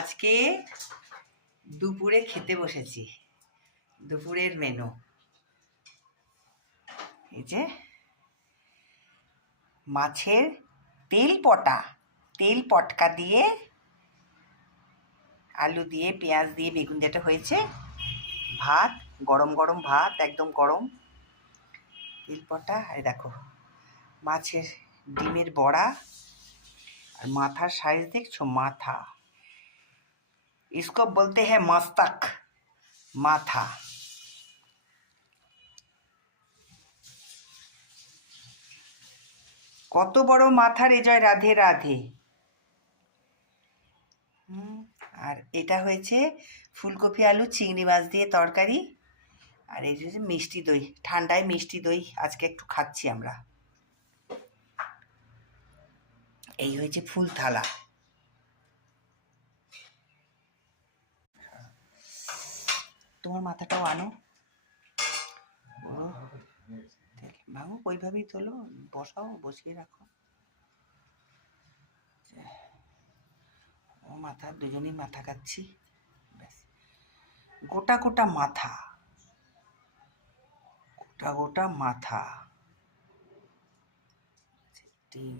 আজকে দুপুরে খেতে বসেছি। দুপুরের মেনু এই যে মাছের তেল পটকা দিয়ে আলু দিয়ে পেঁয়াজ দিয়ে বেগুন দিয়ে হয়েছে। ভাত, গরম গরম ভাত, একদম গরম তেল পটা। আর দেখো মাছের ডিমের বড়া, আর মাথার সাইজ দেখছো? মাথা, इसको बोलते हैं मस्तक, মাথা। কত বড় মাথা রে জয়, রাধে রাধে। আর এটা হয়েছে ফুলকপি আলু চিংড়ি মাছ দিয়ে তরকারি। আর এই যে মিষ্টি দই, ঠান্ডায় মিষ্টি দই আজকে একটু খাচ্ছি আমরা। এই হয়েছে ফুল থালা। তোমার মাথাটাও আনো, ভাঙো, ওইভাবেই তোলো, বসাও, বসিয়ে রাখো। ও মাথা, দুজনেই মাথা খাচ্ছি। ব্যাস, গোটা গোটা মাথা, গোটা গোটা মাথা। ডিম,